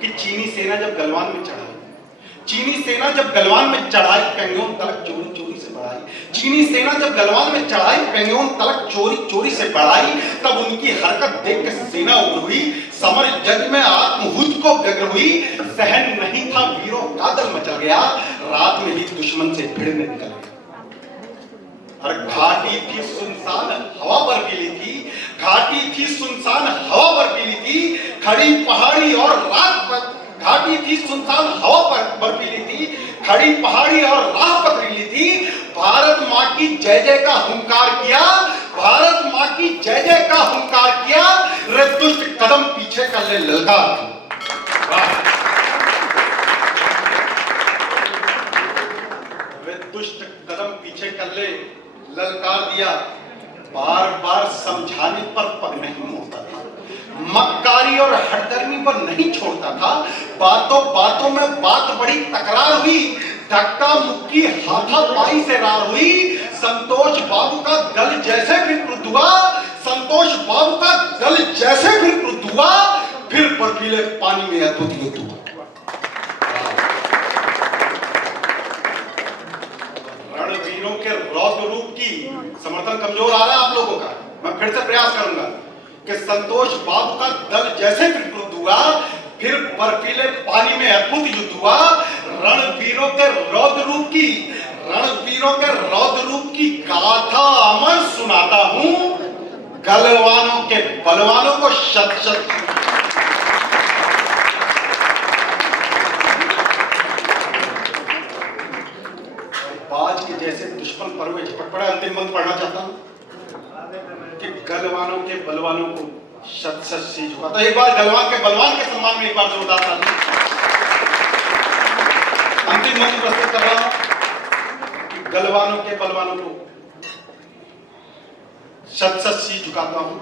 कि चीनी सेना जब गलवान में चढ़ाई, चीनी सेना जब गलवान में चढ़ाई, पेंगोन तलक चोरी चोरी से बढ़ाई। चीनी सेना जब गलवान में चढ़ाई, पेंगोन तलक चोरी चोरी से बढ़ाई। तब उनकी हरकत देख के सेना उग्र हुई, समर जग में आत्महुत को व्यग्र हुई। सहन नहीं था वीरों का दल मचल गया, रात में ही दुश्मन से भिड़ने निकल गया। और घाटी थी सुनसान हवा बर्फीली थी, घाटी थी सुनसान हवा बर्फीली थी, खड़ी पहाड़ी और रात पर घाटी थी सुनसान हवा पर बर्फीली थी, खड़ी पहाड़ी और राह पथरीली थी। भारत माँ की जय जय का हुंकार किया, भारत माँ की जय जय का हुंकार किया। रे दुष्ट कदम पीछे कर ले ललकार की। रे दुष्ट कदम पीछे कर ले ललकार दिया। बार बार समझाने पर पग नहीं मोड़ता था, मक्कारी और हठधर्मी पर नहीं छोड़ता था। बातों बातों में बात बड़ी तकरार हुई, धक्का मुक्की हाथापाई से रार हुई। संतोष बाबू का गल जैसे फिर क्रुद्ध हुआ, संतोष बाबू का गल जैसे फिर क्रुद्ध हुआ। फिर बर्फीले पानी में अद्भुत युद्ध हुआ। रणवीरों के रौद्र रूप की समर्थन कमजोर आ रहा है आप लोगों का। मैं फिर से प्रयास करूंगा कि संतोष बाबू का दल जैसे फिर क्रुद्ध हुआ, फिर बर्फीले पानी में अद्भुत युद्ध हुआ। रणवीरों के रौद्र रूप की, रणवीरों के रौद्र रूप की गाथा अमर सुनाता हूं। गलवानों के बलवानों को शत शत बाज के जैसे दुश्मन पर में झपट पड़ा। अंतिम मंत्र पढ़ना चाहता हूं कि गलवानों के बलवानों को शत शत से झुकाता। एक बार गलवान के बलवान के सम्मान में एक बार जोरदार ताली। अंतिम मंत्र प्रस्तुत कर रहा हूं कि गलवानों के बलवानों को शत शत सी झुकाता हूं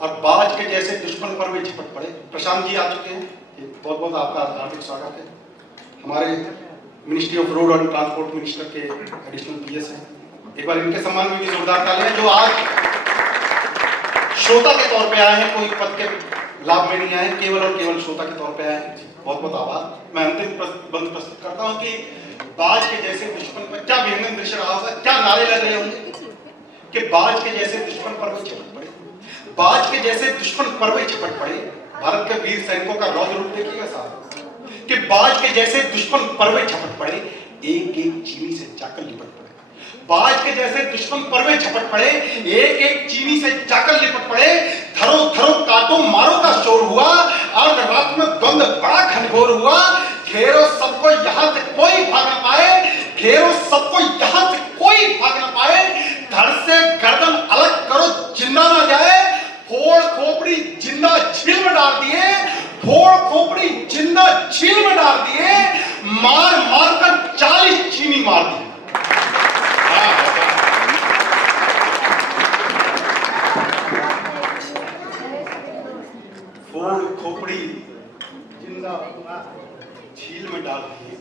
और बाज के जैसे दुश्मन पर में झपट पड़े। प्रशांत जी आ चुके हैं, बहुत बहुत आपका हार्दिक स्वागत है। हमारे ministry of road and transport minister के एडिशनल पीएस हैं। एक बार इनके सम्मान में भी जोरदार तालियां, जो आज श्रोता के तौर पे आए हैं, कोई पद के लाभ में नहीं आए, केवल और केवल श्रोता के तौर पे आए हैं। बहुत बहुत आभार। मैं अंतिम बंद प्रस्तुत करता हूं कि बाज के जैसे दुश्मन पर क्या विहंगम दृश्य रहा होगा, क्या नारे लग रहे होंगे कि बाज के जैसे दुश्मन पर वे झपट पड़े, बाज के जैसे दुश्मन पर वे झपट पड़े। भारत के वीर सैनिकों का रौद्र रूप देखिएगा साहब कि बाज के जैसे दुश्मन पर वे झपट पड़े, एक एक चीनी से जाकर लिपट पड़े। बाज के जैसे दुश्मन पर वे झपट पड़े, एक एक चीनी से जाकर लिपट पड़े। धरो धरो काटो मारो का शोर हुआ, अर्ध रात में द्वंद बड़ा घनघोर हुआ। घेरो सबको यहां से कोई भाग न पाए, घेरो सबको यहां से कोई भाग न पाए। धड़ से गर्दन अलग करो जिंदा ना जाए, फोड़ खोपड़ी जिंदा झील में डाल दिए, फोड़ खोपड़ी जिंदा झील में डाल दिए। मार मार कर 40 चीनी मार दिए। फोड़ खोपड़ी जिंदा झील में डाल दिए,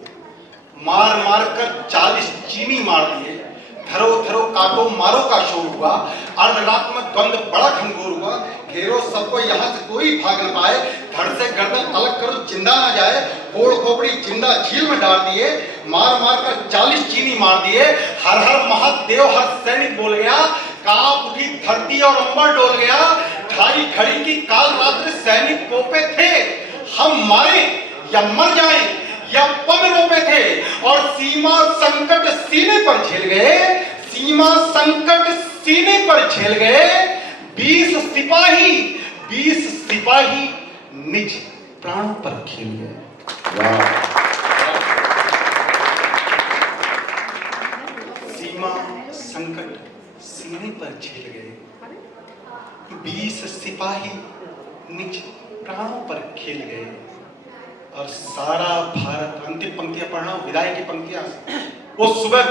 मार मार कर 40 चीनी मार दिए। धरो धरो काटो मारो का शोर हुआ, अर्ध रात में द्वंद बड़ा घनघोर हुआ। घेरो सबको यहाँ से कोई भाग न पाए, धड़ से गर्दन अलग करो जिंदा ना जाए। फोड़ खोपड़ी जिंदा झील में डाल दिए, मार मार कर 40 चीनी मार दिए। हर हर महादेव हर सैनिक बोल गया, कांप उठी धरती और अंबर डोल गया। ढाई घड़ी की काल रात्रि सैनिक कोपे थे, हम मारे या मर जाएं या पग रोपे थे। और सीमा संकट सीने पर झेल गए, सीमा संकट सीने पर झेल गए। 20 सिपाही निज प्राणों पर खेल गए। सीमा संकट सीने पर झेल गए, 20 सिपाही निज प्राणों पर खेल गए। और सारा भारत, अंतिम पंक्तियां पढ़ रहा हूं, विदाई की पंक्तियां। वो सुबह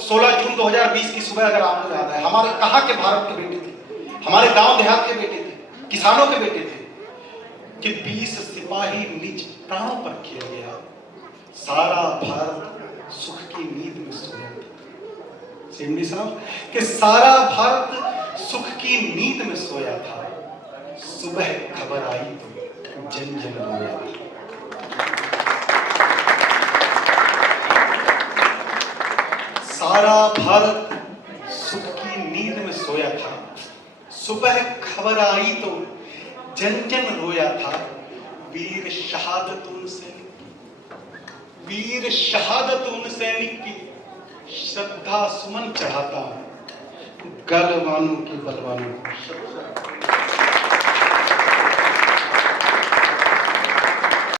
16 जून 2020 की सुबह, अगर आपको याद है, हमारे कहां के भारत के बेटे थे, हमारे गांव देहात के बेटे थे, किसानों के बेटे थे कि 20 सिपाही निज प्राणों पर खेल गया। सारा भारत सुख की नींद में सोया। सिमडी साहब कि सारा भारत सुख की नींद में सोया था। सुबह खबर आई तो जन जन रोया। सारा भारत सुख की नींद में सोया था, सुबह खबर आई तो जन जन रोया था। वीर शहादत उन सैनिक की श्रद्धा सुमन चढ़ाता हूं, गलवानों के बलवानों को।